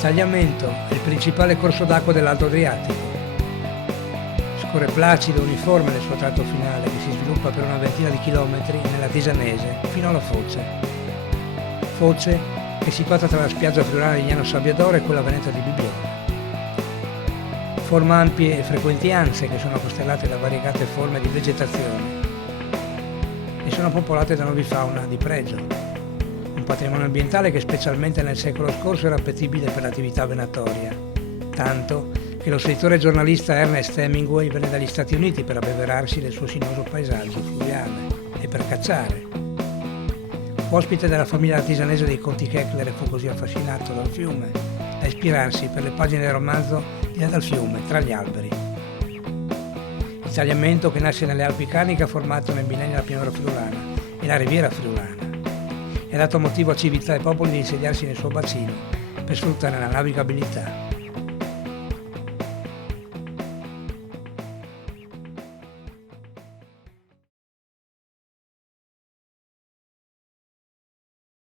Tagliamento è il principale corso d'acqua dell'Alto Adriatico. Scorre placido e uniforme nel suo tratto finale, che si sviluppa per una ventina di chilometri nella Tisanese fino alla Foce. Foce che è situata tra la spiaggia friulana di Gnano Sabbiadoro e quella veneta di Bibbiena. Forma ampie e frequenti anse che sono costellate da variegate forme di vegetazione e sono popolate da novifauna di pregio. Un patrimonio ambientale che specialmente nel secolo scorso era appetibile per l'attività venatoria, tanto che lo scrittore e giornalista Ernest Hemingway venne dagli Stati Uniti per abbeverarsi del suo sinuoso paesaggio fluviale e per cacciare. Ospite della famiglia tisanese dei conti Keckler e fu così affascinato dal fiume da ispirarsi per le pagine del romanzo di Là dal fiume, tra gli alberi. Il tagliamento che nasce nelle Alpi Carniche ha formato nel millennio la pianura friulana e la riviera friulana e ha dato motivo a civiltà e popoli di insediarsi nel suo bacino per sfruttare la navigabilità.